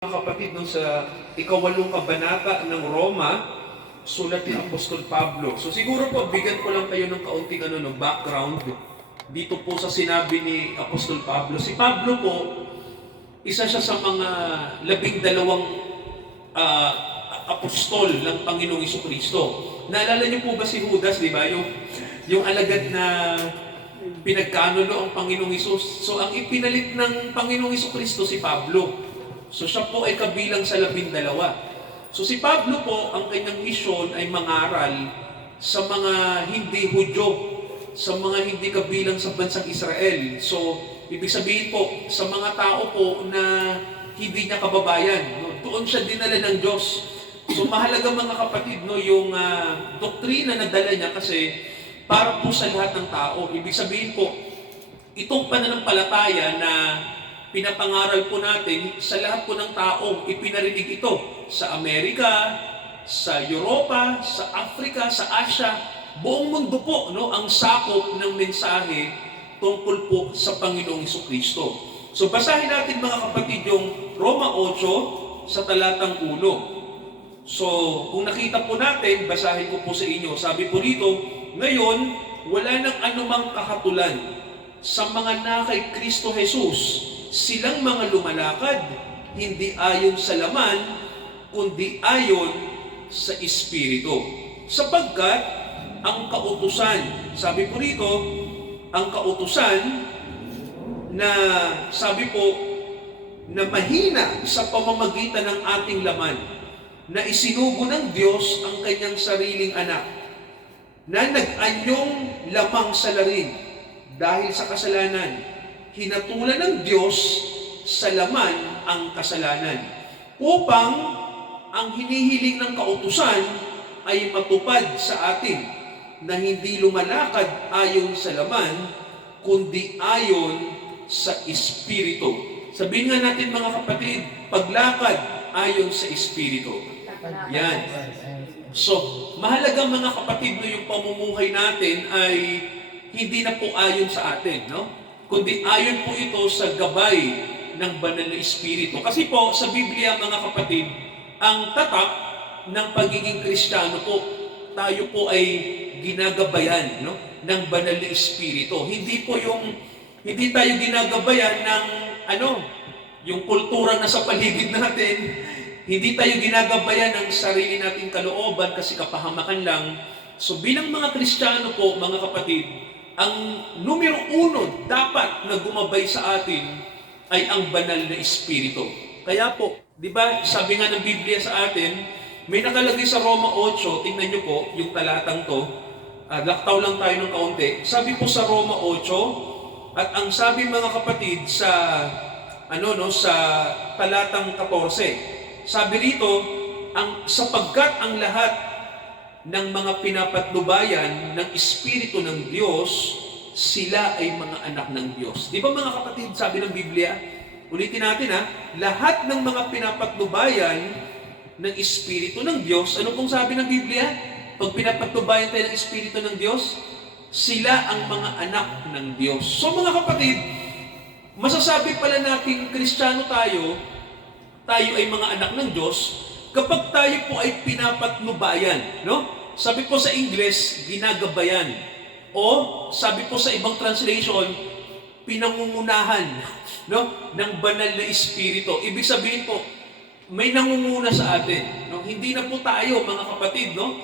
Mga kapatid, no, sa ikawalong kabanata ng Roma, sulat ni Apostol Pablo. So siguro po, bigyan ko lang kayo ng kaunting background dito po sa sinabi ni Apostol Pablo. Si Pablo po, isa siya sa mga 12 ah, apostol ng Panginoong Jesucristo. Naalala niyo po ba si Judas, di ba? Yung alagad na pinagkanulo ang Panginoong Hesus. So ang ipinalit ng Panginoong Jesucristo si Pablo. So siya po ay kabilang sa 12. So si Pablo po, ang kanyang misyon ay mangaral sa mga hindi Hudyo, sa mga hindi kabilang sa bansang Israel. So ibig sabihin po, sa mga tao po na hindi niya kababayan, no? Doon siya dinala ng Diyos. So mahalaga mga kapatid, no, yung doktrina na dala niya kasi para po sa lahat ng tao. Ibig sabihin po, itong pananampalataya na pinapangaral po natin sa lahat po ng tao, ipinarinig ito sa Amerika, sa Europa, sa Africa, sa Asia, buong mundo po, no, ang sakop ng mensahe tungkol po sa Panginoong Jesucristo. So basahin natin mga kapatid yung Roma 8 sa talatang 1. So kung nakita po natin, basahin ko po sa inyo. Sabi po dito, ngayon, wala nang anumang kahatulan sa mga na kay Kristo Jesus. Silang mga lumalakad, hindi ayon sa laman, kundi ayon sa Espiritu. Sapagkat ang kautusan, sabi po rito, ang kautusan na sabi po na mahina sa pamamagitan ng ating laman, na isinugo ng Diyos ang kanyang sariling anak, na nag-anyong lamang sa larin dahil sa kasalanan. Hinatulan ng Diyos sa laman ang kasalanan upang ang hinihiling ng kautusan ay matupad sa atin na hindi lumalakad ayon sa laman kundi ayon sa Espiritu. Sabihin nga natin mga kapatid, paglakad ayon sa Espiritu. Yan. So, mahalaga mga kapatid, no, yung pamumuhay natin ay hindi na po ayon sa atin, no? Kundi ayon po ito sa gabay ng banal na Espiritu. Kasi po, sa Biblia, mga kapatid, ang tatak ng pagiging Kristiyano po, tayo po ay ginagabayan, no, ng banal na Espiritu. Hindi tayo ginagabayan ng yung kultura na sa paligid natin. Hindi tayo ginagabayan ng sarili nating kalooban kasi kapahamakan lang. So bilang mga Kristiyano po, mga kapatid, ang numero 1 dapat na gumabay sa atin ay ang banal na Espiritu. Kaya po, di ba, sabi nga ng Biblia sa atin, may nakalagay sa Roma 8, tingnan nyo po, yung talatang to, laktaw lang tayo ng kaunti. Sabi po sa Roma 8, at ang sabi mga kapatid sa sa talatang 14, sabi rito, sapagkat ang lahat ng mga pinapatnubayan ng Espiritu ng Diyos, sila ay mga anak ng Diyos. Di ba mga kapatid, sabi ng Biblia? Ulitin natin lahat ng mga pinapatnubayan ng Espiritu ng Diyos, ano pong sabi ng Biblia? Pag pinapatnubayan tayo ng Espiritu ng Diyos, sila ang mga anak ng Diyos. So mga kapatid, masasabi pala natin Kristiyano tayo ay mga anak ng Diyos, kapag tayo po ay pinapatnubayan, no? Sabi po sa English, ginagabayan. O sabi po sa ibang translation, pinangungunahan, no, ng banal na Espiritu. Ibig sabihin po, may nangunguna sa atin, no? Hindi na po tayo, mga kapatid, no?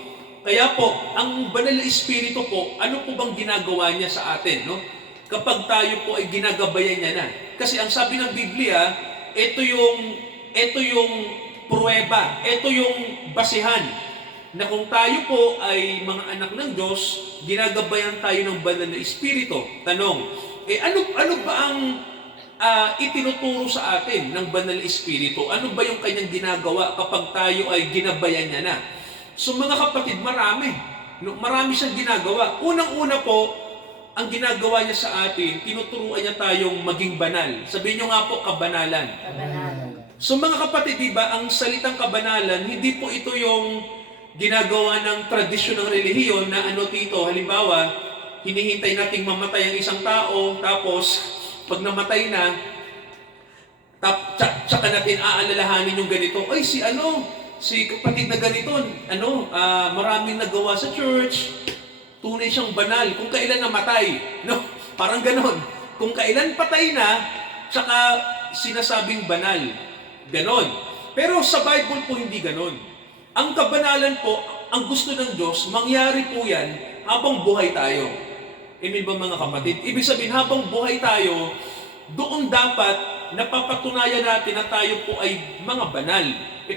Kaya po, ang banal na Espiritu po, ano po bang ginagawa niya sa atin, no? Kapag tayo po ay ginagabayan niya na. Kasi ang sabi ng Biblia, ito yung pruweba, ito yung basihan na kung tayo po ay mga anak ng Diyos, ginagabayan tayo ng banal na Espiritu. Tanong, ano ba ang itinuturo sa atin ng banal na Espiritu? Ano ba yung kanyang ginagawa kapag tayo ay ginabayan niya na? So mga kapatid, marami. Marami siyang ginagawa. Unang-una po, ang ginagawa niya sa atin, tinuturuan niya tayong maging banal. Sabihin niyo nga po, kabanalan. So mga kapatid, diba, ang salitang kabanalan, hindi po ito yung ginagawa ng tradisyon ng relihiyon na dito, halimbawa, hinihintay nating mamatay ang isang tao, tapos pag namatay na, Tsaka natin aalalahanin yung ganito, ay si kapatid na ganito, maraming nagawa sa church, tunay siyang banal, kung kailan namatay, no? Parang ganon. Kung kailan patay na, tsaka sinasabing banal. Ganon. Pero sa Bible po hindi ganon. Ang kabanalan po, ang gusto ng Diyos, mangyari po yan habang buhay tayo. Amen ba mga kapatid? Ibig sabihin, habang buhay tayo, doon dapat napapatunayan natin na tayo po ay mga banal.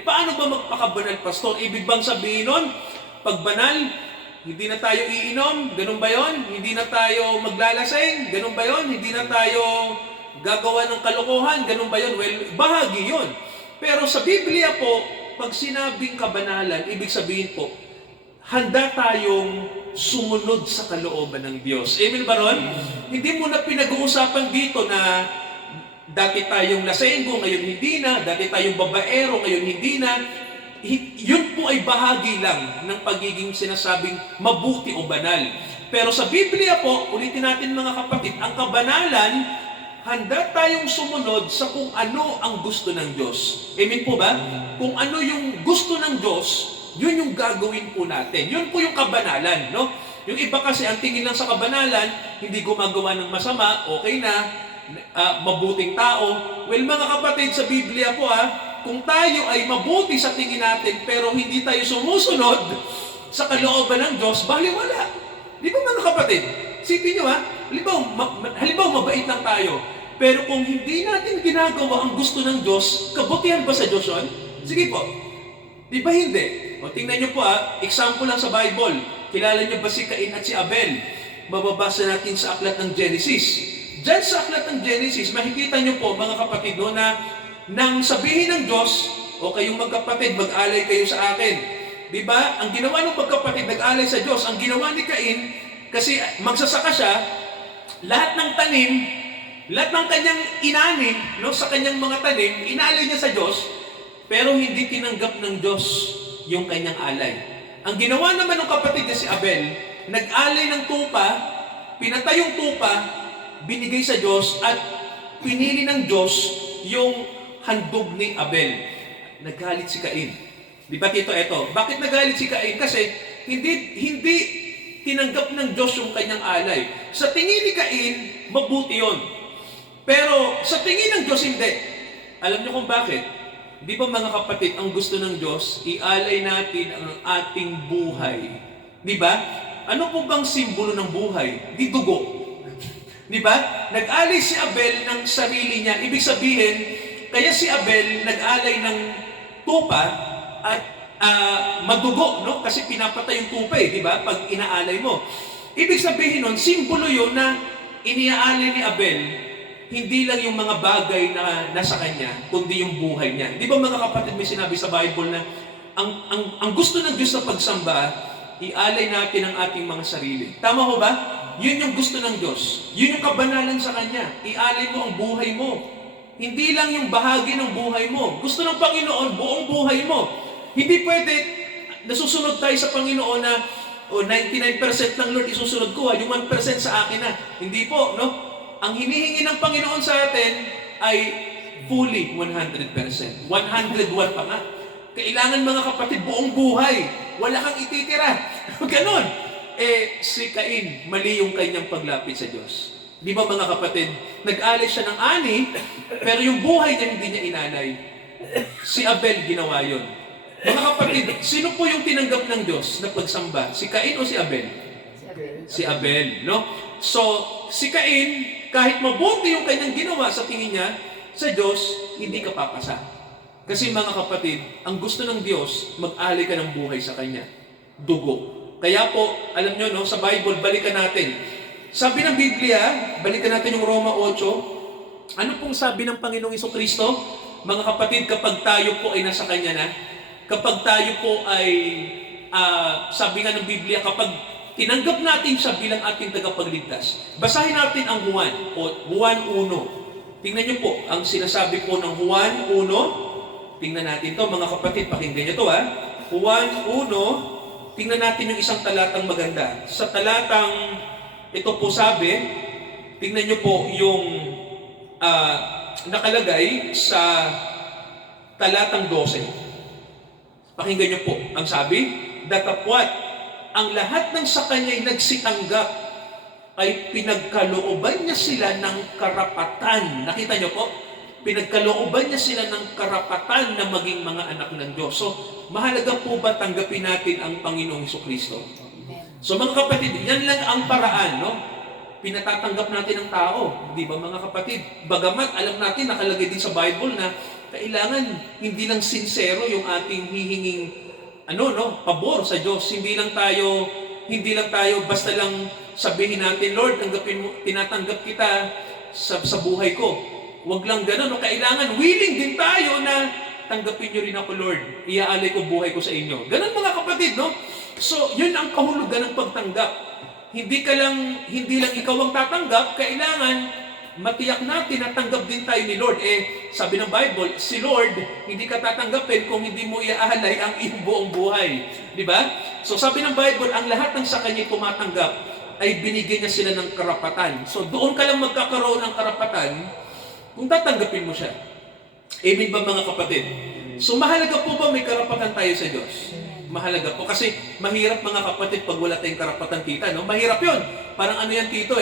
Paano ba magpakabanal, pastor? Ibig bang sabihin nun, pag banal, hindi na tayo iinom? Ganun ba yon? Hindi na tayo maglalasing? Ganun ba yon? Hindi na tayo gagawa ng kalokohan? Ganun ba yon? Well, bahagi yon. Pero sa Biblia po, pag sinabing kabanalan, ibig sabihin po, handa tayong sumunod sa kalooban ng Diyos. Amen ba ron? Hindi mo na pinag-uusapan dito na dati tayong lasenggo, ngayon hindi na. Dati tayong babaero, ngayon hindi na. Yun po ay bahagi lang ng pagiging sinasabing mabuti o banal. Pero sa Biblia po, ulitin natin mga kapatid, ang kabanalan, handa tayong sumunod sa kung ano ang gusto ng Diyos. Amen po ba? Kung ano yung gusto ng Diyos, yun yung gagawin po natin. Yun po yung kabanalan, no? Yung iba kasi, ang tingin lang sa kabanalan, hindi gumagawa ng masama, okay na, mabuting tao. Well, mga kapatid, sa Biblia po kung tayo ay mabuti sa tingin natin, pero hindi tayo sumusunod sa kalooban ng Diyos, baliwala. Di ba mga kapatid? Sipin nyo halimbawa mabait lang tayo, pero kung hindi natin ginagawa ang gusto ng Diyos, kabutihan ba sa Diyos yun? Sige po. Di ba hindi? O tingnan nyo po example lang sa Bible. Kilala nyo ba si Cain at si Abel? Mababasa natin sa aklat ng Genesis. Diyan sa aklat ng Genesis, makikita nyo po mga kapatid na nang sabihin ng Diyos, o kayong magkapatid, mag-alay kayo sa akin. Di ba? Ang ginawa ng magkapatid, nag-alay sa Diyos. Ang ginawa ni Cain, kasi magsasaka siya, lahat ng tanim, lahat ng kanyang inanim, sa kanyang mga tanim, inalay niya sa Diyos, pero hindi tinanggap ng Diyos yung kanyang alay. Ang ginawa naman ng kapatid niya si Abel, nag-alay ng tupa, pinatay yung tupa, binigay sa Diyos at pinili ng Diyos yung handog ni Abel. Nagalit si Cain. Di ba tito, eto? Bakit nagalit si Cain? Kasi hindi tinanggap ng Diyos yung kanyang alay. Sa tingin ni Cain, mabuti yon. Pero sa tingin ng Diyos, hindi. Alam niyo kung bakit? Di ba mga kapatid, ang gusto ng Diyos, ialay natin ang ating buhay. Di ba? Ano po bang simbolo ng buhay? Di dugo. Di ba? Nag-alay si Abel ng sarili niya. Ibig sabihin, kaya si Abel nag-alay ng tupa at madugo, no? Kasi pinapatay yung tupa di ba? Pag inaalay mo. Ibig sabihin nun, simbolo yun na iniaalay ni Abel, hindi lang yung mga bagay na nasa kanya, kundi yung buhay niya. Di ba mga kapatid, may sinabi sa Bible na ang gusto ng Diyos sa pagsamba, ialay natin ang ating mga sarili. Tama ho ba? Yun yung gusto ng Diyos. Yun yung kabanalan sa Kanya. Ialay mo ang buhay mo. Hindi lang yung bahagi ng buhay mo. Gusto ng Panginoon, buong buhay mo. Hindi pwede, nasusunod tayo sa Panginoon na 99% ng Lord isusunod ko, yung 1% sa akin na. Hindi po, no? Ang hinihingi ng Panginoon sa atin ay fully 100%. 101 pa nga. Kailangan mga kapatid, buong buhay. Wala kang ititira. Ganon. Si Cain, mali yung kanyang paglapit sa Diyos. Di ba mga kapatid, nag-alay siya ng ani, pero yung buhay niya hindi niya inalay. Si Abel ginawa yun. Mga kapatid, sino po yung tinanggap ng Diyos na pagsamba? Si Cain o si Abel? Si Abel, no? So, si Cain, kahit mabuti yung kanyang ginawa sa tingin niya, sa Diyos, hindi ka papasa. Kasi mga kapatid, ang gusto ng Diyos, mag-alay ka ng buhay sa Kanya. Dugo. Kaya po, alam nyo, no, sa Bible, balikan natin. Sabi ng Biblia, balikan natin yung Roma 8. Ano pong sabi ng Panginoong Jesucristo? Mga kapatid, kapag tayo po ay nasa Kanya na, kapag tayo po ay, sabi nga ng Biblia, kapag tinanggap natin siya bilang ating tagapagligtas, basahin natin ang Juan 1:1. Tingnan nyo po, ang sinasabi po ng Juan 1. Tingnan natin to mga kapatid, pakinggan nyo to Juan 1. Tingnan natin yung isang talatang maganda. Sa talatang ito po sabi, tingnan nyo po yung nakalagay sa talatang 12. Pakinggan niyo po, ang sabi, datapwat, ang lahat ng sa kanya'y nagsitanggap ay pinagkalooban niya sila ng karapatan. Nakita niyo po? Pinagkalooban niya sila ng karapatan na maging mga anak ng Diyos. So, mahalaga po ba tanggapin natin ang Panginoong Hesukristo? So mga kapatid, yan lang ang paraan, no? Pinatatanggap natin ang tao, di ba mga kapatid? Bagamat alam natin, nakalagay din sa Bible na kailangan hindi lang sincero yung ating hihinging pabor sa Diyos. Hindi lang tayo basta lang sabihin natin, Lord, tanggapin mo, tinatanggap kita sa buhay ko. Huwag lang gano'n, no? Kailangan willing din tayo na tanggapin niyo rin ako, Lord. Iaalay ko buhay ko sa inyo. Ganun mga kapatid, no? So, yun ang kahulugan ng pagtanggap. Hindi lang ikaw ang tatanggap, kailangan matiyak natin na tanggap din tayo ni Lord. Sabi ng Bible, si Lord, hindi ka tatanggapin kung hindi mo iaalay ang iyong buong buhay. Di ba? So sabi ng Bible, ang lahat ng sa kanya tumatanggap ay binigyan niya sila ng karapatan. So doon ka lang magkakaroon ng karapatan kung tatanggapin mo siya. Amen ba mga kapatid? So mahalaga po ba may karapatan tayo sa Diyos? Mahalaga po. Kasi mahirap mga kapatid pag wala tayong karapatan kita. No? Mahirap yun. Parang ano yan tito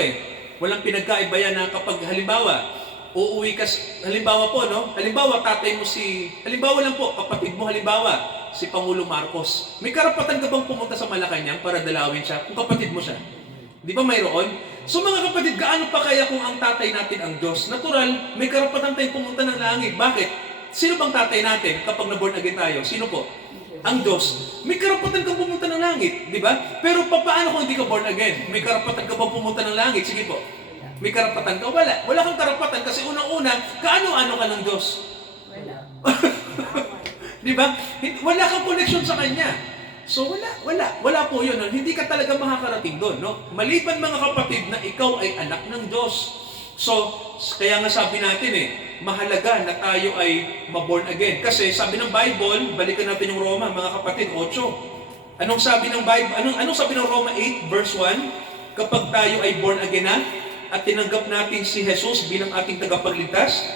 Walang pinagkaiba yan na kapag halimbawa, uuwi ka, halimbawa po, no? Halimbawa, halimbawa lang po, kapatid mo halimbawa, si Pangulo Marcos. May karapatan ka bang pumunta sa Malacanang para dalawin siya kung kapatid mo siya? Di ba mayroon? So mga kapatid, gaano pa kaya kung ang tatay natin ang Diyos? Natural, may karapatan tayong pumunta ng langit. Bakit? Sino bang tatay natin kapag na-born again tayo? Sino po? Ang Diyos. May karapatan kang pumunta ng langit, di ba? Pero paano kung hindi ka born again? May karapatan ka bang pumunta ng langit? Sige po. May karapatan ka? Wala. Wala kang karapatan kasi unang-una, kaano-ano ka ng Diyos? Wala. Di ba? Wala kang connection sa Kanya. So wala po yun. Hindi ka talaga makakarating doon, no? Maliban mga kapatid na ikaw ay anak ng Diyos. So, kaya nga sabi natin mahalaga na tayo ay ma-born again. Kasi sabi ng Bible, balikan natin yung Roma, mga kapatid, 8. Anong sabi ng Bible? Anong sabi ng Roma 8 verse 1? Kapag tayo ay born again na at tinanggap natin si Jesus bilang ating tagapagligtas,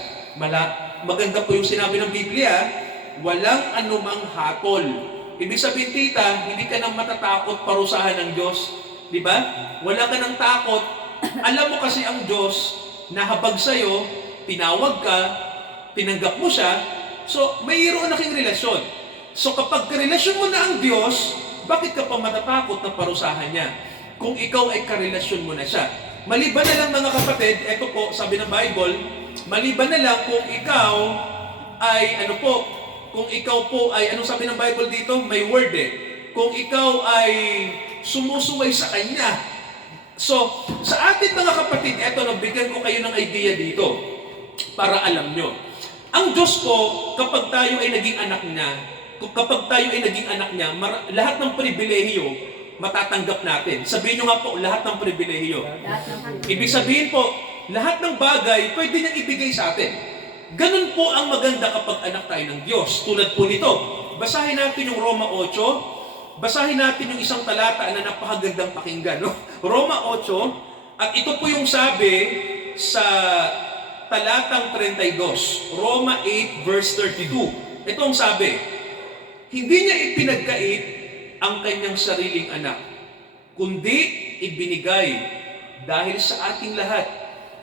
maganda po yung sinabi ng Biblia, walang anumang hatol. Ibig sabihin, tita, hindi ka nang matatakot parusahan ng Diyos. Di ba? Wala ka nang takot. Alam mo kasi ang Diyos, nahabag sa'yo, tinawag ka, tinanggap mo siya, so mayroon na kayong relasyon. So kapag karelasyon mo na ang Diyos, bakit ka pa matatakot na parusahan niya? Kung ikaw ay karelasyon mo na siya. Maliban na lang mga kapatid, ito po, sabi ng Bible, maliban na lang kung ikaw ay, kung ikaw po ay, anong sabi ng Bible dito? May word Kung ikaw ay sumusuway sa Kanya. So, sa atin mga kapatid, eto, nabigyan ko kayo ng idea dito para alam nyo. Ang Diyos po, kapag tayo ay naging anak niya, lahat ng pribilehiyo, matatanggap natin. Sabihin nyo nga po, lahat ng pribilehiyo. Ibig sabihin po, lahat ng bagay, pwede niyang ibigay sa atin. Ganun po ang maganda kapag anak tayo ng Diyos. Tulad po nito, basahin natin yung Roma 8, basahin natin yung isang talata na napakagandang pakinggan. No? Roma 8, at ito po yung sabi sa talatang 32. Roma 8 verse 32. Ito ang sabi, hindi niya ipinagkait ang kanyang sariling anak, kundi ibinigay dahil sa ating lahat.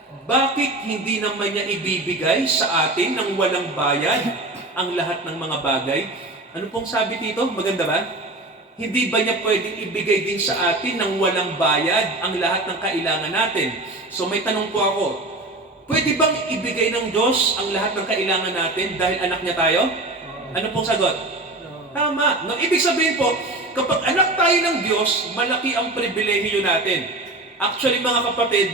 Bakit hindi naman niya ibibigay sa atin ng walang bayad ang lahat ng mga bagay? Ano pong sabi dito? Maganda ba? Hindi ba niya pwedeng ibigay din sa atin ng walang bayad ang lahat ng kailangan natin? So may tanong po ako, pwede bang ibigay ng Diyos ang lahat ng kailangan natin dahil anak niya tayo? Ano pong sagot? Tama. No, ibig sabihin po, kapag anak tayo ng Diyos, malaki ang pribilehiyo natin. Actually mga kapatid,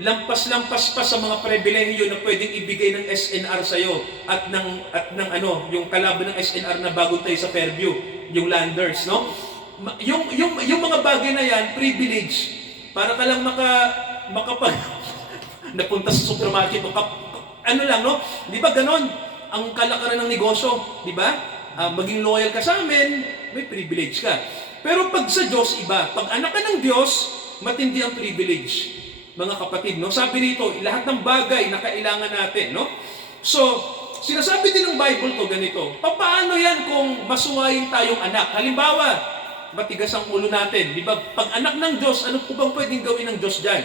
lampas-lampas pa sa mga pribilehiyo na pwedeng ibigay ng SNR sa'yo at ng yung kalaban ng SNR na bago tayo sa Fairview, yung landers, no? Yung mga bagay na yan, privilege. Para ka lang makapag napunta sa supermarket, no? Di ba ganon? Ang kalakaran ng negosyo, di ba? Maging loyal ka sa amin, may privilege ka. Pero pag sa Diyos, iba. Pag anak ka ng Diyos, matindi ang privilege. Mga kapatid, no? Sabi rito, lahat ng bagay na kailangan natin, no? So, sinasabi din ng Bible to ganito, paano yan kung masuwayin tayong anak? Halimbawa, matigas ang ulo natin, di ba? Pag anak ng Diyos, ano po bang pwedeng gawin ng Diyos dyan?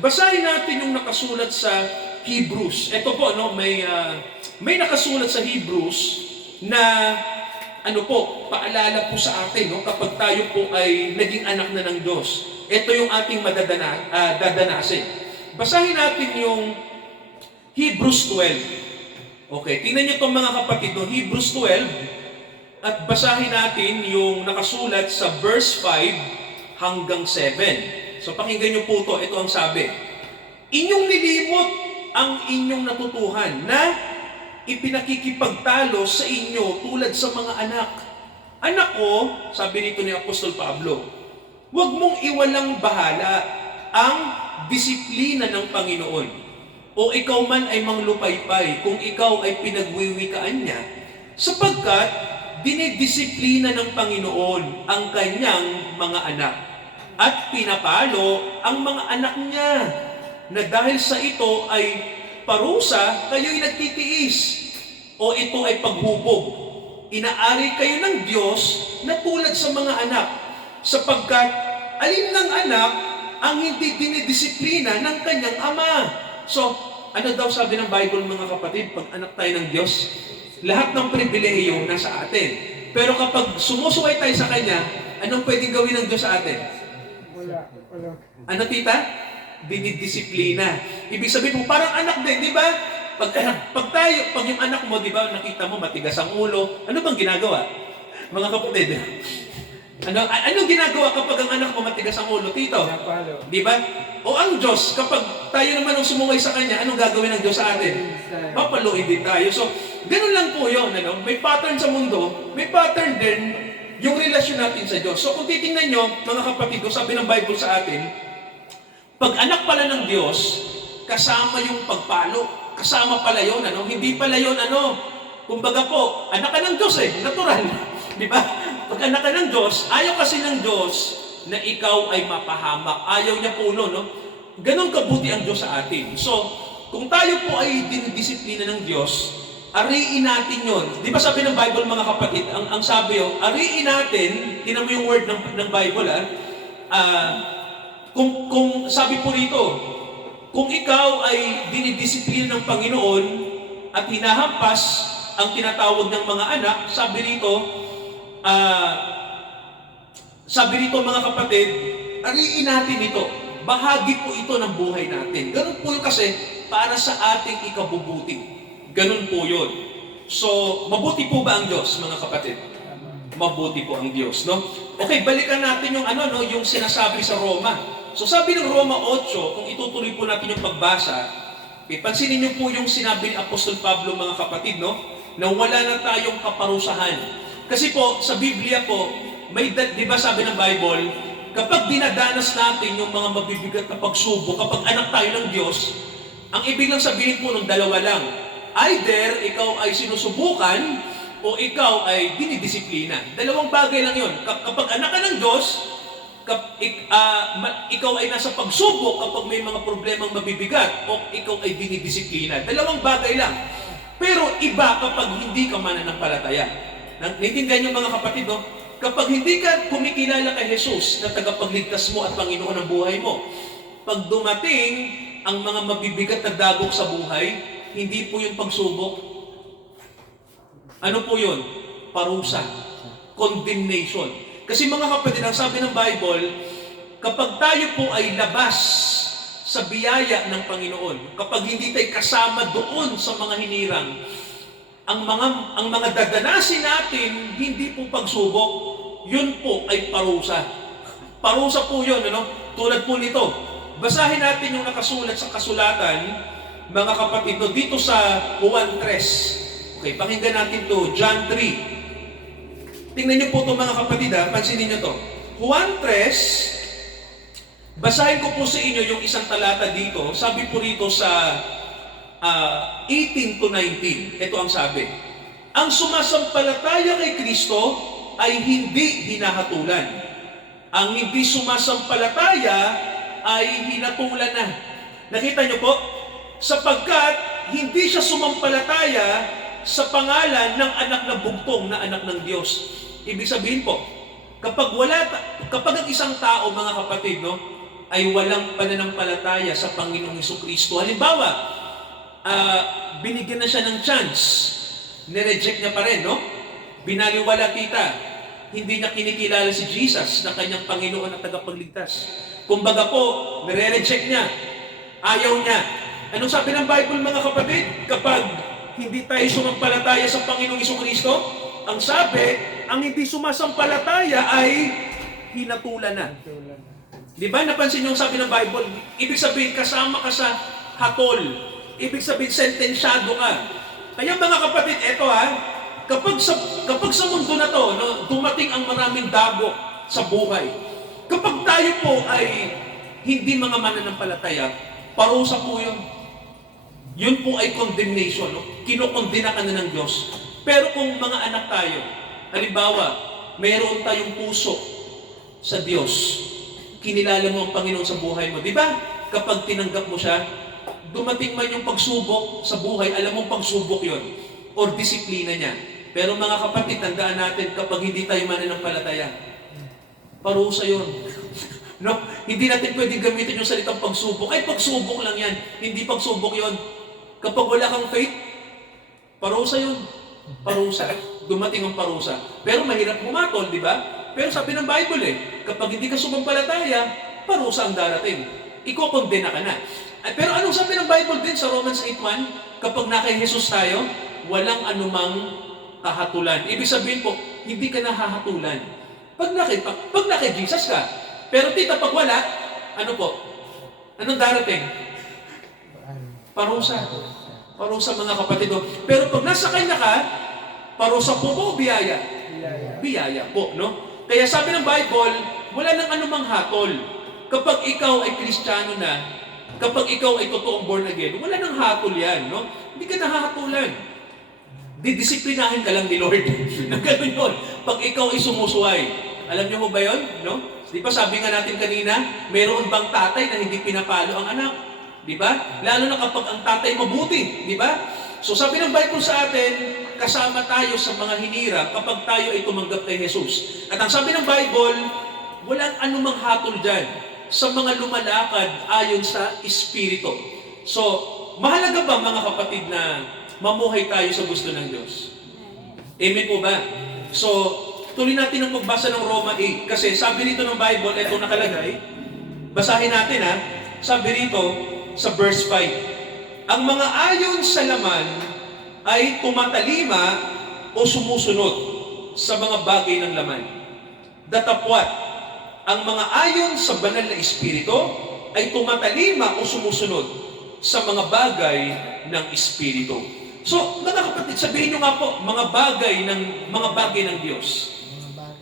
Basahin natin yung nakasulat sa Hebrews. Ito po, no, may nakasulat sa Hebrews na paalala po sa atin, no, kapag tayo po ay naging anak na ng Diyos. Ito yung ating dadanasin. Basahin natin yung Hebrews 12. Okay, tingnan niyo itong mga kapatid, no, Hebrews 12, at basahin natin yung nakasulat sa verse 5 hanggang 7. So pakinggan niyo po ito, ito ang sabi. Inyong nilimot ang inyong natutuhan na ipinakikipagtalo sa inyo tulad sa mga anak. Anak ko, sabi nito ni Apostol Pablo, huwag mong iwalang bahala ang disiplina ng Panginoon. O ikaw man ay manglupaypay kung ikaw ay pinagwiwikaan niya, sapagkat dinidisiplina ng Panginoon ang kanyang mga anak at pinapalo ang mga anak niya na dahil sa ito ay parusa, kayo'y nagtitiis o ito ay paghubog. Inaari kayo ng Diyos na tulad sa mga anak, sapagkat alin ng anak ang hindi dinidisiplina ng kanyang ama. So, ano daw sabi ng Bible mga kapatid, pag anak tayo ng Diyos, lahat ng pribilehiyo nasa atin. Pero kapag sumusuway tayo sa Kanya, anong pwedeng gawin ng Diyos sa atin? Wala. Ano tita? Dinidisiplina. Ibig sabihin po, parang anak din, di ba? Pag yung anak mo, di ba, nakita mo matigas ang ulo, ano bang ginagawa? Mga kapatid, anong ginagawa kapag ang anak mo matigas ang ulo, tito? Napalo. Di ba? O ang Diyos, kapag tayo naman ang sumungay sa Kanya, anong gagawin ng Diyos sa atin? Papaluin din tayo. So, ganun lang po yun. May pattern sa mundo, may pattern din yung relasyon natin sa Diyos. So, kung titingnan nyo, mga kapatid ko, sabi ng Bible sa atin, pag anak pala ng Diyos, kasama yung pagpalo. Kasama pala yun, Hindi pala yun, kumbaga po, anak ka ng Diyos natural. Di ba? Pag anak ka ng Diyos, ayaw kasi ng Diyos na ikaw ay mapahamak. Ayaw niya po no? Ganon kabuti ang Diyos sa atin. So, kung tayo po ay dinidisiplina ng Diyos, ariin natin yon. Di ba sabi ng Bible mga kapatid, ang sabi ariin natin, tinan mo yung word ng Bible kung sabi po rito, kung ikaw ay dinidisiplina ng Panginoon at hinahampas ang tinatawag ng mga anak, sabi rito mga kapatid, ariin natin ito. Bahagi po ito ng buhay natin. Ganun po yun kasi para sa ating ikabubuti. Ganun po yun. So, mabuti po ba ang Diyos, mga kapatid? Mabuti po ang Diyos, no? Okay, balikan natin yung yung sinasabi sa Roma. So sabi ng Roma 8, kung itutuloy po natin yung pagbasa, pansinin niyo po yung sinabi ni Apostol Pablo mga kapatid, no? Na wala na tayong kaparusahan. Kasi po, sa Biblia po, di ba sabi ng Bible, kapag dinadanas natin yung mga mabibigat na pagsubok, kapag anak tayo ng Diyos, ang ibig lang sabihin po ng dalawa lang, either ikaw ay sinusubukan o ikaw ay dinidisiplina. Dalawang bagay lang yun. Kapag anak ka ng Diyos, ikaw ay nasa pagsubok kapag may mga problemang mabibigat o ikaw ay dinidisiplina. Dalawang bagay lang. Pero iba kapag hindi ka mananampalataya. Naintindihan niyo mga kapatid, no? Kapag hindi ka kumikilala kay Jesus na tagapagligtas mo at Panginoon ng buhay mo, pag dumating ang mga mabibigat na dagok sa buhay, hindi po yung pagsubok. Ano po yun? Parusa. Condemnation. Kasi mga kapatid, ang sabi ng Bible, kapag tayo po ay labas sa biyaya ng Panginoon, kapag hindi tayo kasama doon sa mga hinirang, ang mga dadanasin natin, hindi po pagsubok, yun po ay parusa. Parusa po yun, Tulad po nito. Basahin natin yung nakasulat sa kasulatan, mga kapatid, dito sa Juan 3. Okay, pakinggan natin to, John 3. Tingnan niyo po ito mga kapatid, pansinin niyo to. Juan 3, basahin ko po sa inyo yung isang talata dito. Sabi po rito sa 18 to 19. Ito ang sabi. Ang sumasampalataya kay Kristo ay hindi hinahatulan. Ang hindi sumasampalataya ay hinatulan na. Nakita niyo po? Sapagkat hindi siya sumampalataya sa pangalan ng anak na bugtong na anak ng Diyos. Ibig sabihin po, kapag ang isang tao, mga kapatid, no, ay walang pananampalataya sa Panginoong Hesukristo. Halimbawa, binigyan na siya ng chance, nireject niya pa rin, no? Binaliwala kita, hindi niya kinikilala si Jesus na kanyang Panginoon at tagapagligtas. Kumbaga po, nire-reject niya, ayaw niya. Anong sabi ng Bible, mga kapatid? Kapag hindi tayo sumampalataya sa Panginoong Hesukristo, ang sabi, ang hindi sumasampalataya ay hinatulan na. Di ba? Napansin niyo ang sabi ng Bible? Ibig sabihin, kasama ka sa hatol. Ibig sabihin, sentensyado ka. Kaya mga kapatid, eto kapag sa mundo na to, no, dumating ang maraming dagok sa buhay, kapag tayo po ay hindi mga mananampalataya, parusa po yun. Yun po ay condemnation. No? Kinokondena ka na ng Diyos. Pero kung mga anak tayo, halimbawa, mayroon tayong puso sa Diyos, kinilala mo ang Panginoon sa buhay mo. Di ba? Kapag tinanggap mo siya, dumating man yung pagsubok sa buhay, alam mong pagsubok yon or disiplina niya. Pero mga kapatid, tandaan natin, kapag hindi tayo mananampalataya, parusa yun. No? Hindi natin pwedeng gamitin yung salitang pagsubok. Ay, pagsubok lang yan. Hindi pagsubok yon. Kapag wala kang faith, parusa yun. Parusa. Dumating ang parusa. Pero mahirap bumatol, di ba? Pero sabi ng Bible kapag hindi ka sumampalataya, parusa ang darating. Ikokondena ka na. Pero anong sabi ng Bible din sa Romans 8:1? Kapag nakay Jesus tayo, walang anumang kahatulan. Ibig sabihin po, hindi ka nahahatulan. Pag nakay Jesus ka. Pero tita, pag wala, ano po? Anong darating? Parusa. Parusa, mga kapatid. Pero pag nasa kanya ka, parusa po mo, biyaya. Biyaya po, no? Kaya sabi ng Bible, wala nang anumang hatol. Kapag ikaw ay Kristiyano na, kapag ikaw ay totoong born again, wala nang hatol yan, no? Hindi ka nahahatulan. Didisiplinahin ka lang ni Lord. Na gano'n yun. Pag ikaw ay sumusuway. Alam niyo mo ba yun? No? Di ba sabi nga natin kanina, mayroon bang tatay na hindi pinapalo ang anak? Di ba? Lalo na kapag ang tatay mabuti. Di ba? So sabi ng Bible sa atin, kasama tayo sa mga hinirang kapag tayo ay tumanggap kay Jesus. At ang sabi ng Bible, walang anumang hatol dyan sa mga lumalakad ayon sa Espiritu. So, mahalaga ba mga kapatid na mamuhay tayo sa gusto ng Diyos? Amen po ba? So, tuloy natin ang magbasa ng Roma 8. Kasi sabi rito ng Bible, ito nakalagay, basahin natin sabi rito sa verse 5, ang mga ayon sa laman ay tumatalima o sumusunod sa mga bagay ng laman. Datapwat, ang mga ayon sa banal na Espiritu ay tumatalima o sumusunod sa mga bagay ng Espiritu. So, mga kapatid, sabihin nyo nga po, mga bagay ng Diyos.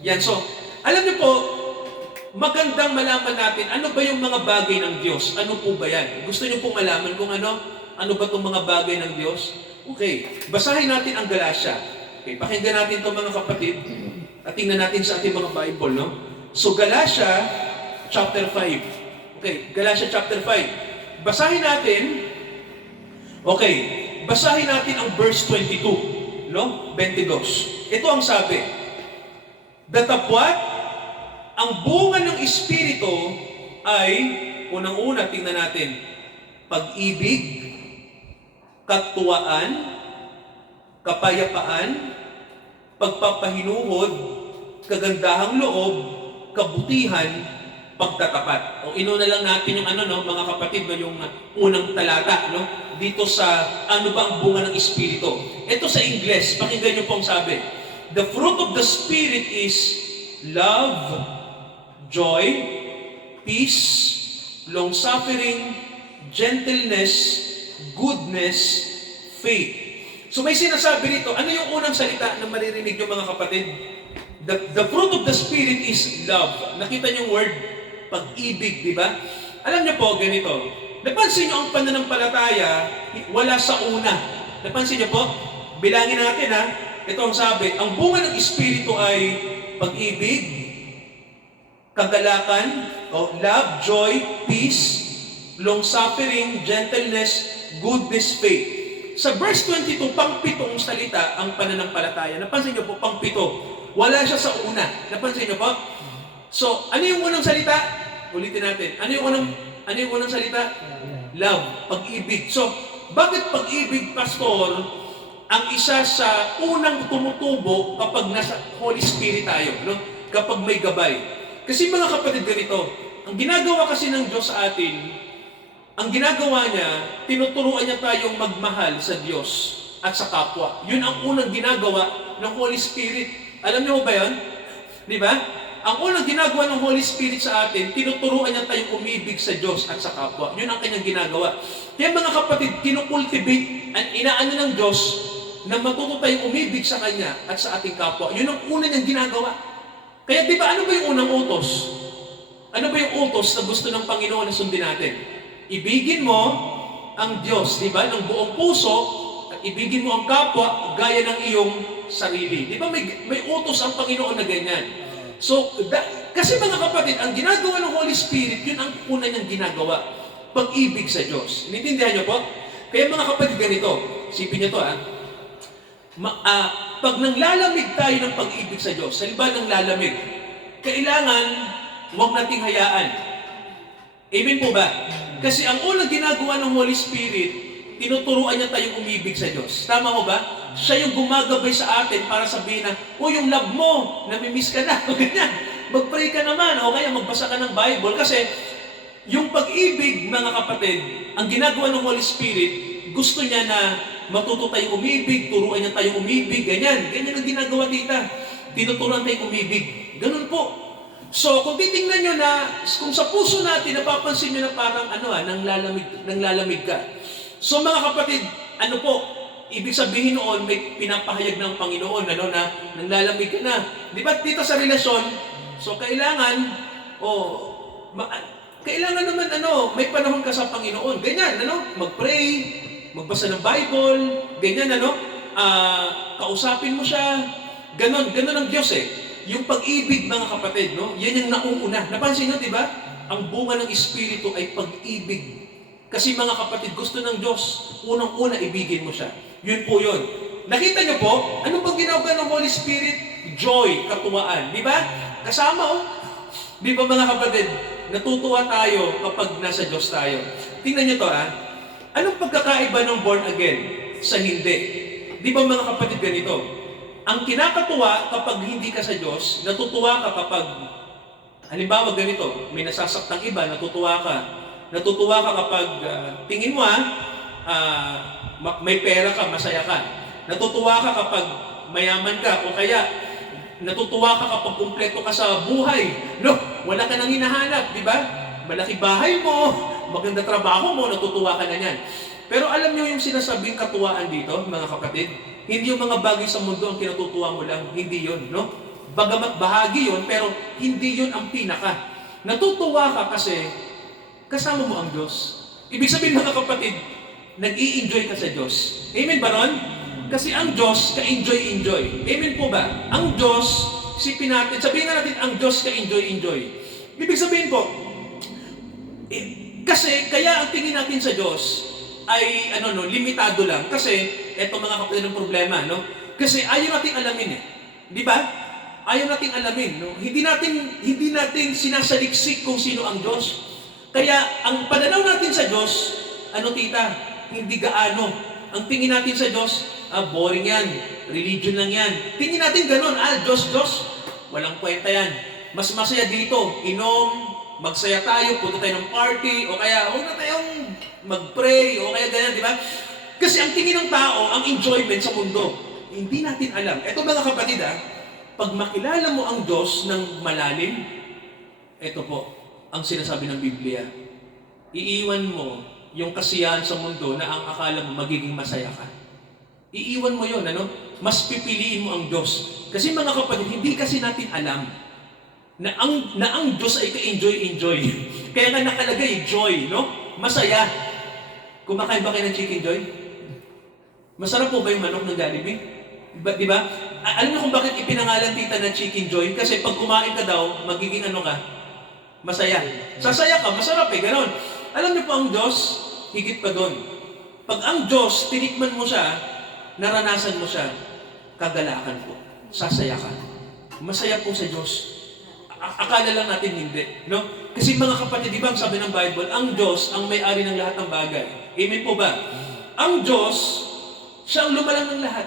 Yan, so, alam niyo po, magandang malaman natin, ano ba yung mga bagay ng Diyos? Ano po ba yan? Gusto niyo pong malaman kung ano ba itong mga bagay ng Diyos? Okay, basahin natin ang Galatia. Okay, pakinggan natin ito mga kapatid, at tingnan natin sa ating mga Bible, no? So, Galatia chapter 5. Okay, Galatia chapter 5. Basahin natin, basahin natin ang verse 22, no? 22. Ito ang sabi, datapwat, ang bunga ng Espiritu ay, unang-una, tingnan natin, pag-ibig, katuwaan, kapayapaan, pagpapahinuhod, kagandahang loob, kabutihan, pagtatapat. O inuna lang natin yung mga kapatid, yung unang talata, no? Dito sa ano ba ang bunga ng Espiritu. Ito sa Ingles, pakinggan niyo pong sabi, the fruit of the Spirit is love, joy, peace, long-suffering, gentleness, goodness, faith. So may sinasabi rito, ano yung unang salita na maririnig nyo mga kapatid? The fruit of the Spirit is love. Nakita niyo yung word? Pag-ibig, di ba? Alam niyo po, ganito. Napansin niyo ang pananampalataya, wala sa una. Napansin niyo po? Bilangin natin ito ang sabi, ang bunga ng Espiritu ay pag-ibig, kagalakan, love, joy, peace, long-suffering, gentleness, goodness, faith. Sa verse 22, pang-pitong salita ang pananampalataya. Napansin niyo po, pang-pito. Wala siya sa una. Napansin niyo po? So, ano yung unang salita? Ulitin natin. Ano yung unang salita? Love. Pag-ibig. So, bakit pag-ibig, pastor, ang isa sa unang tumutubo kapag nasa Holy Spirit tayo, no? Kapag may gabay. Kasi mga kapatid, ganito, ang ginagawa kasi ng Diyos sa atin, ang ginagawa niya, tinuturuan niya tayong magmahal sa Diyos at sa kapwa. Yun ang unang ginagawa ng Holy Spirit. Alam niyo ba yun? Di ba? Ang unang ginagawa ng Holy Spirit sa atin, tinuturuan niya tayong umibig sa Diyos at sa kapwa. Yun ang kanyang ginagawa. Kaya mga kapatid, kinukultivate ang inaano ng Diyos na matuto tayong umibig sa Kanya at sa ating kapwa. Yun ang una niyang ginagawa. Kaya di ba, ano ba yung unang utos? Ano ba yung utos na gusto ng Panginoon na sundin natin? Ibigin mo ang Diyos, di ba, ng buong puso, at ibigin mo ang kapwa gaya ng iyong sarili. Di ba, may utos ang Panginoon na ganyan. So, kasi mga kapatid, ang ginagawa ng Holy Spirit, yun ang una niyang ginagawa. Pag-ibig sa Diyos. Inintindihan niyo po? Kaya mga kapatid, ganito, isipin niyo to pag nanglalamig tayo ng pag-ibig sa Diyos, halimbawa nang lalamig, kailangan huwag nating hayaan. Amen po ba? Kasi ang unang ginagawa ng Holy Spirit, tinuturuan niya tayong umibig sa Diyos. Tama mo ba? Siya yung gumagabay sa atin para sabihin na, yung love mo, namimiss ka na, o ganyan. Mag-pray ka naman, o kaya magbasa ka ng Bible. Kasi yung pag-ibig, mga kapatid, ang ginagawa ng Holy Spirit, gusto niya na matuto tayong umibig, turuan niya tayong umibig, ganyan. Ganyan ang ginagawa, tita. Tinuturuan tayong umibig. Ganun po. So, kung titingnan nyo na, kung sa puso natin, napapansin nyo na parang, nanglalamig ka. So, mga kapatid, ibig sabihin noon, may pinapahayag ng Panginoon, na nanglalamig ka na. Di ba, dito sa relasyon, so, kailangan naman, may panahon ka sa Panginoon. Ganyan, mag-pray, magbasa ng Bible, ganyan, kausapin mo siya. Ganon ang Diyos Yung pag-ibig, mga kapatid, yan yung nauuna. Napansin nyo, di ba? Ang bunga ng Espiritu ay pag-ibig. Kasi mga kapatid, gusto ng Diyos, unang-una, ibigin mo siya. Yun po yun. Nakita nyo po, ano bang ginagawa ng Holy Spirit? Joy, katuwaan. Di ba? Kasama, Di ba, mga kapatid, natutuwa tayo kapag nasa Diyos tayo. Tingnan nyo to, Anong pagkakaiba ng born again sa hindi? Di ba, mga kapatid, ganito? Ang kinakatuwa kapag hindi ka sa Diyos, natutuwa ka kapag, halimbawa ganito, may nasasaktang iba, natutuwa ka. Natutuwa ka kapag tingin mo may pera ka, masaya ka. Natutuwa ka kapag mayaman ka, o kaya natutuwa ka kapag kumpleto ka sa buhay. Wala ka nang hinahanap, di ba? Malaki bahay mo, maganda trabaho mo, natutuwa ka na yan. Pero alam niyo yung sinasabing katuwaan dito, mga kapatid? Hindi yung mga bagay sa mundo ang kinatutuwa mo lang. Hindi yun, Bagamat bahagi yun, pero hindi yun ang pinaka. Natutuwa ka kasi kasama mo ang Diyos. Ibig sabihin, mga kapatid, nag-i-enjoy ka sa Diyos. Amen ba ron? Kasi ang Diyos, ka-enjoy-enjoy. Amen po ba? Ang Diyos, sabihin nga natin, ang Diyos, ka-enjoy-enjoy. Ibig sabihin po, kasi kaya ang tingin natin sa Diyos ay limitado lang. Kasi eto, mga kapatid, ng problema, Kasi ayaw nating alamin Di ba? Ayaw nating alamin, Hindi natin sinasaliksik kung sino ang Diyos. Kaya ang pananaw natin sa Diyos, tita, hindi gaano. Ang tingin natin sa Diyos, boring yan, religion lang yan. Tingin natin ganon, Diyos, walang kwenta yan. Mas masaya dito, inom, magsaya tayo, punta tayo ng party, o kaya huwag na tayong mag-pray, o kaya ganyan, di ba? Kasi ang tingin ng tao, ang enjoyment sa mundo, hindi natin alam. Ito, mga kapatid, pag makilala mo ang Diyos ng malalim, ito po, ang sinasabi ng Biblia, iiwan mo yung kasiyahan sa mundo na ang akala mo magiging masaya ka. Iiwan mo yun, Mas pipiliin mo ang Diyos. Kasi mga kapatid, hindi kasi natin alam na ang Diyos ay ka-enjoy-enjoy. Kaya nga nakalagay, joy, Masaya. Kumakain ba kayo ng Chicken Joy? Masarap po ba yung manok ng Jollibee? Di ba? Alam niyo kung bakit ipinangalan, tita, na Chicken Joy? Kasi pag kumain ka daw, magiging ka? Masaya. Sasaya ka, masarap ganon. Alam niyo po ang Diyos, higit pa doon. Pag ang Diyos, tinikman mo siya, naranasan mo siya, kagalakan po. Sasaya ka. Masaya po sa Diyos. Akala lang natin hindi. No? Kasi mga kapatid, di ba ang sabi ng Bible, ang Diyos ang may-ari ng lahat ng bagay. Amen po ba? Ang Diyos, siya ang lumalang ng lahat.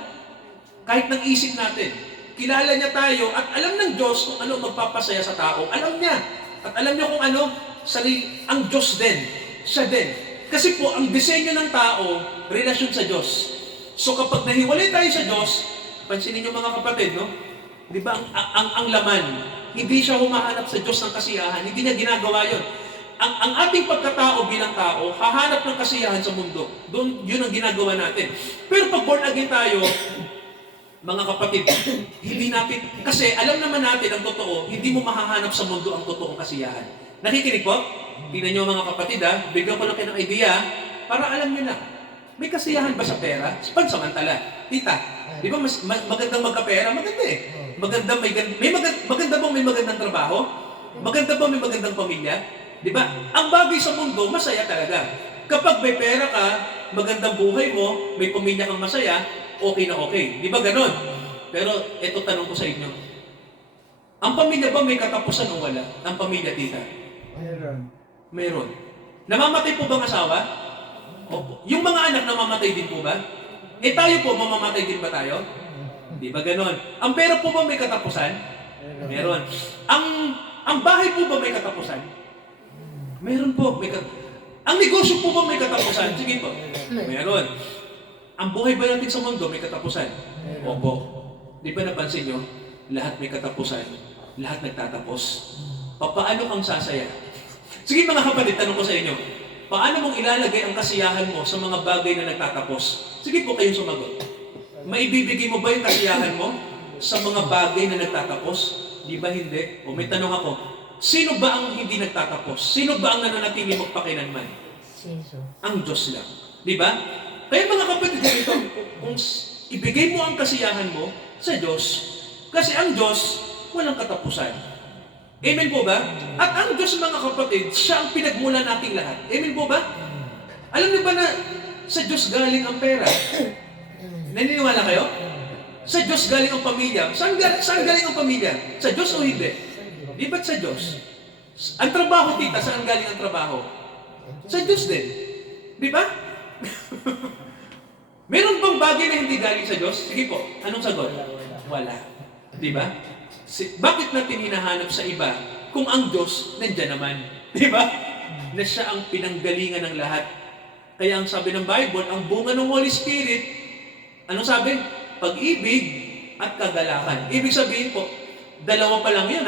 Kahit ng isip natin. Kilala niya tayo at alam ng Diyos kung ano magpapasaya sa tao. Alam niya. At alam niya kung ano, ang Diyos din. Siya din. Kasi po, ang disenyo ng tao, relasyon sa Diyos. So kapag nahiwalay tayo sa Diyos, pansinin niyo mga kapatid, no? Di ba, ang laman, hindi siya humahanap sa Diyos ng kasiyahan. Hindi niya ginagawa yun. Ang ating pagkatao bilang tao, hahanap ng kasiyahan sa mundo. Doon, yun ang ginagawa natin. Pero pag born again tayo, mga kapatid, hindi natin, kasi alam naman natin ang totoo, hindi mo mahahanap sa mundo ang totoong kasiyahan. Nakikinig po? Tingnan niyo mga kapatid bigyan ko lang kayo ng idea, para alam niyo na, may kasiyahan ba sa pera? Pansamantala. Tita, di ba magandang magkapera? Maganda eh. Maganda bang may magandang trabaho? Maganda bang may magandang pamilya? Di ba? Ang bagay sa mundo, masaya talaga. Kapag may pera ka, magandang buhay mo, may pamilya kang masaya, okay na okay. Di ba ganon? Pero ito tanong ko sa inyo. Ang pamilya ba may katapusan o wala? Ang pamilya, tita? Meron. Namamatay po bang asawa? Opo. Yung mga anak namamatay din po ba? Tayo po, mamamatay din ba tayo? Di ba ganon? Ang pera po ba may katapusan? Meron. Ang bahay po ba may katapusan? Meron po. Ang negosyo po ba may katapusan? Sige po. Meron. Ang buhay ba natin sa mundo may katapusan? Opo. Di ba napansin nyo? Lahat may katapusan. Lahat nagtatapos. Paano kang sasaya? Sige mga kapatid, tanong ko sa inyo. Paano mong ilalagay ang kasiyahan mo sa mga bagay na nagtatapos? Sige po kayong sumagot. Maibibigay mo ba yung kasiyahan mo sa mga bagay na nagtatapos? Di ba hindi? O may tanong ako, sino ba ang hindi nagtatapos? Sino ba ang nananatili magpakinanman? Ang Diyos lang. Di ba? Kaya mga kapatid, dito, kung ibigay mo ang kasiyahan mo sa Diyos, kasi ang Diyos, walang katapusan. Amen po ba? At ang Diyos, mga kapatid, siya ang pinagmula nating lahat. Amen po ba? Alam niyo ba na sa Diyos galing ang pera? Naniniwala kayo? Sa Diyos galing ang pamilya. Saan galing ang pamilya? Sa Diyos o hindi? Di ba't sa Diyos? Ang trabaho, tita, saan galing ang trabaho? Sa Diyos din. Di ba? Meron bang bagay na hindi galing sa Diyos? Sige po, anong sagot? Wala. Di ba? Bakit natin hinahanap sa iba kung ang Diyos nandiyan naman? Di ba? Na siya ang pinanggalingan ng lahat. Kaya ang sabi ng Bible, ang bunga ng Holy Spirit, anong sabi? Pag-ibig at kagalakan. Ibig sabihin po, dalawa pa lang yun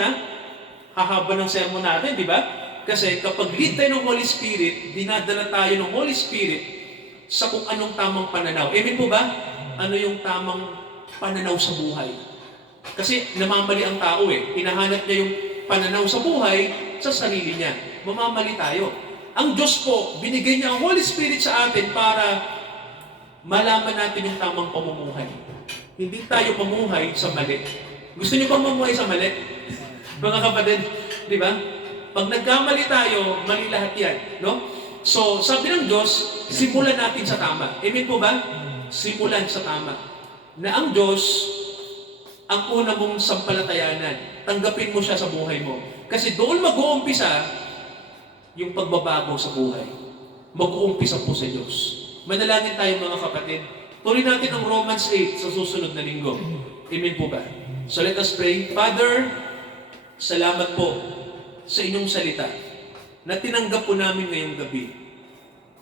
hahaba ng sermon natin, di ba? Kasi kapag lead tayo ng Holy Spirit, dinadala tayo ng Holy Spirit sa kung anong tamang pananaw. Amen po ba? Ano yung tamang pananaw sa buhay? Kasi namamali ang tao Hinahanap niya yung pananaw sa buhay sa sarili niya. Mamamali tayo. Ang Diyos po, binigay niya ang Holy Spirit sa atin para malaman natin yung tamang pamumuhay. Hindi tayo mamuhay sa mali. Gusto niyo bang mamuhay sa mali? Mga kapatid, di ba? Pag nagkamali tayo, mali lahat yan. No? So, sabi ng Diyos, simulan natin sa tama. Amen po ba? Simulan sa tama. Na ang Diyos, ang una mong sampalatayanan, tanggapin mo siya sa buhay mo. Kasi doon mag-uumpisa yung pagbabago sa buhay. Mag-uumpisa po sa Diyos. Manalangin tayo mga kapatid. Tuloy natin ang Romans 8 sa susunod na linggo. Amen po ba? So let us pray. Father, salamat po sa inyong salita na tinanggap po namin ngayong gabi.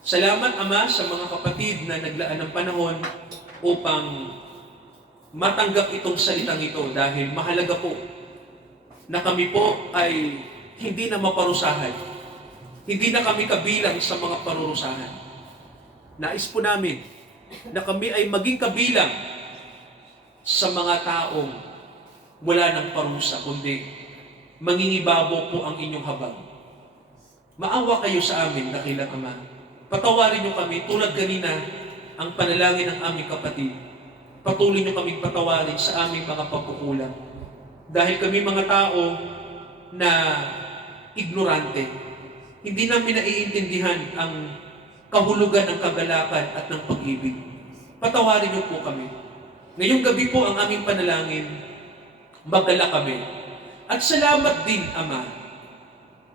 Salamat, Ama, sa mga kapatid na naglaan ng panahon upang matanggap itong salitang ito dahil mahalaga po na kami po ay hindi na maparusahan. Hindi na kami kabilang sa mga parurusahan. Nais po namin na kami ay maging kabilang sa mga taong wala ng parusa, kundi mangingibabaw po ang inyong habag. Maawa kayo sa amin, dakilang Ama. Patawarin niyo kami tulad kanina ang panalangin ng aming kapatid. Patuloy niyo kaming patawarin sa aming mga pagkukulang. Dahil kami mga tao na ignorante. Hindi namin naiintindihan ang kahulugan ng kagalakan at ng pag-ibig. Patawarin niyo po kami. Ngayong gabi po ang aming panalangin, magdala kami. At salamat din, Ama,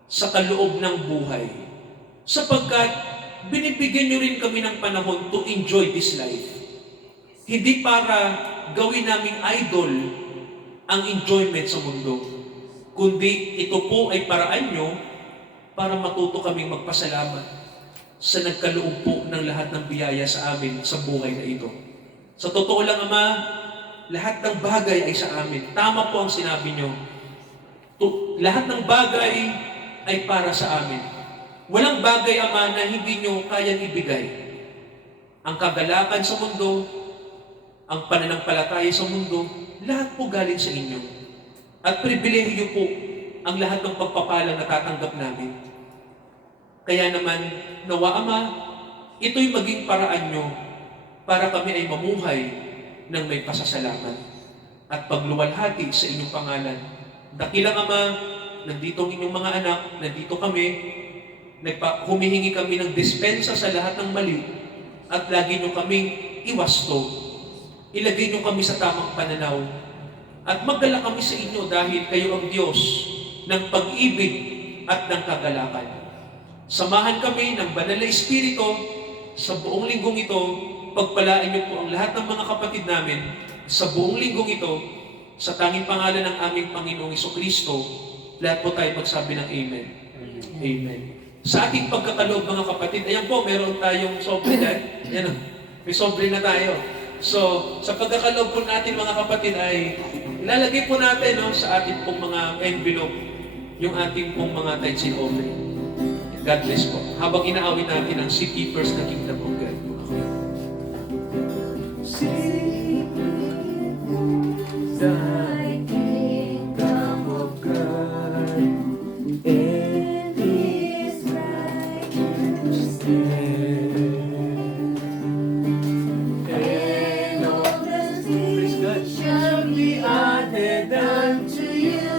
sa kaloob ng buhay. Sapagkat binibigyan niyo rin kami ng panahon to enjoy this life. Hindi para gawin naming idol ang enjoyment sa mundo, kundi ito po ay paraan nyo para matuto kaming magpasalamat sa nagkaloob po ng lahat ng biyaya sa amin sa buhay na ito. Sa totoo lang, Ama, lahat ng bagay ay sa amin. Tama po ang sinabi nyo. Lahat ng bagay ay para sa amin. Walang bagay, Ama, na hindi nyo kayang ibigay. Ang kagalakan sa mundo, ang pananampalataya sa mundo, lahat po galing sa inyo. At pribilehiyo po ang lahat ng pagpapalang natatanggap namin. Kaya naman, nawa, Ama, ito'y maging paraan nyo para kami ay mamuhay ng may pasasalamat at pagluwalhati sa inyong pangalan. Dakilang Ama, nandito ang inyong mga anak, nandito kami, humihingi kami ng dispensa sa lahat ng mali at lagi nyo kaming iwasto. Ilagay nyo kami sa tamang pananaw at magdala kami sa inyo dahil kayo ang Diyos ng pag-ibig at ng kagalakan. Samahan kami ng Banal na Espiritu sa buong linggong ito. Pagpalain niyo po ang lahat ng mga kapatid namin sa buong linggong ito sa tanging pangalan ng aming Panginoong Jesucristo. Lahat po tayo magsabi ng Amen. Amen. Sa ating pagkakaloob, mga kapatid, ayan po, meron tayong sobre na. Ayan, may sobre na tayo. So, sa pagkakaloob po natin, mga kapatid, ay ilalagay po natin sa ating pong mga envelope yung ating pong mga tithes and offering. God bless po. Habang inaawit natin ang Seek Ye First the Kingdom of God. Seek thy kingdom of God and His righteousness, and all the things shall be added unto you.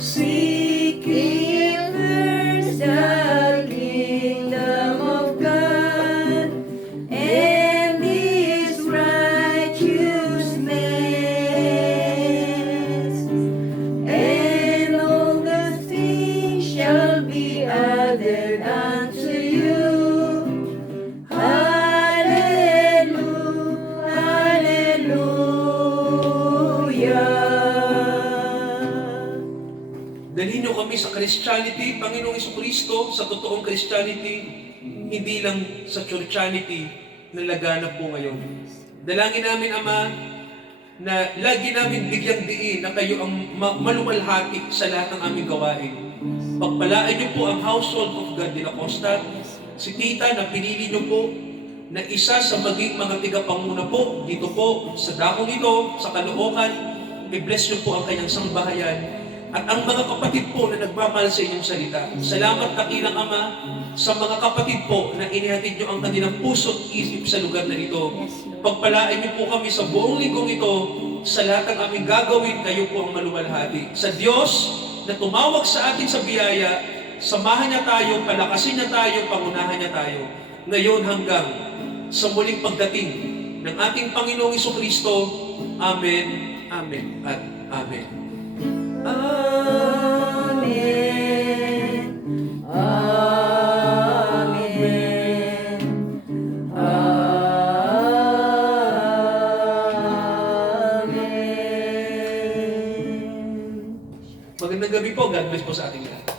Seek ye first the kingdom of God and His righteousness, and all the things shall be added unto you. Hallelujah, hallelujah. Dalhin niyo kami sa Christianity, Panginoong Jesucristo, sa totoong Christianity, hindi lang sa Churchianity na laganap po ngayon. Dalangin namin, Ama, na lagi namin bigyang diin na kayo ang maluwalhati sa lahat ng aming gawain. Pagpalain niyo po ang household of God de la Costa, si Tita na pinili niyo po na isa sa maging mga tigapanguna po dito po sa dakong ito, sa Caloocan. I-bless niyo po ang kanyang sambahayan. At ang mga kapatid po na nagmamahal sa inyong salita. Salamat, dakilang Ama, sa mga kapatid po na inihatid nyo ang kanilang puso at isip sa lugar na ito. Pagpalain niyo po kami sa buong linggong ito, sa lahat ng aming gagawin, kayo po ang maluwalhati. Sa Diyos na tumawag sa atin sa biyaya, samahan niya tayo, palakasin niya tayo, pangunahan niya tayo. Ngayon hanggang sa muling pagdating ng ating Panginoong Jesucristo. Amen, Amen, at Amen. Amen. Amen. Amen. Magandang gabi po. God bless po sa ating lahat.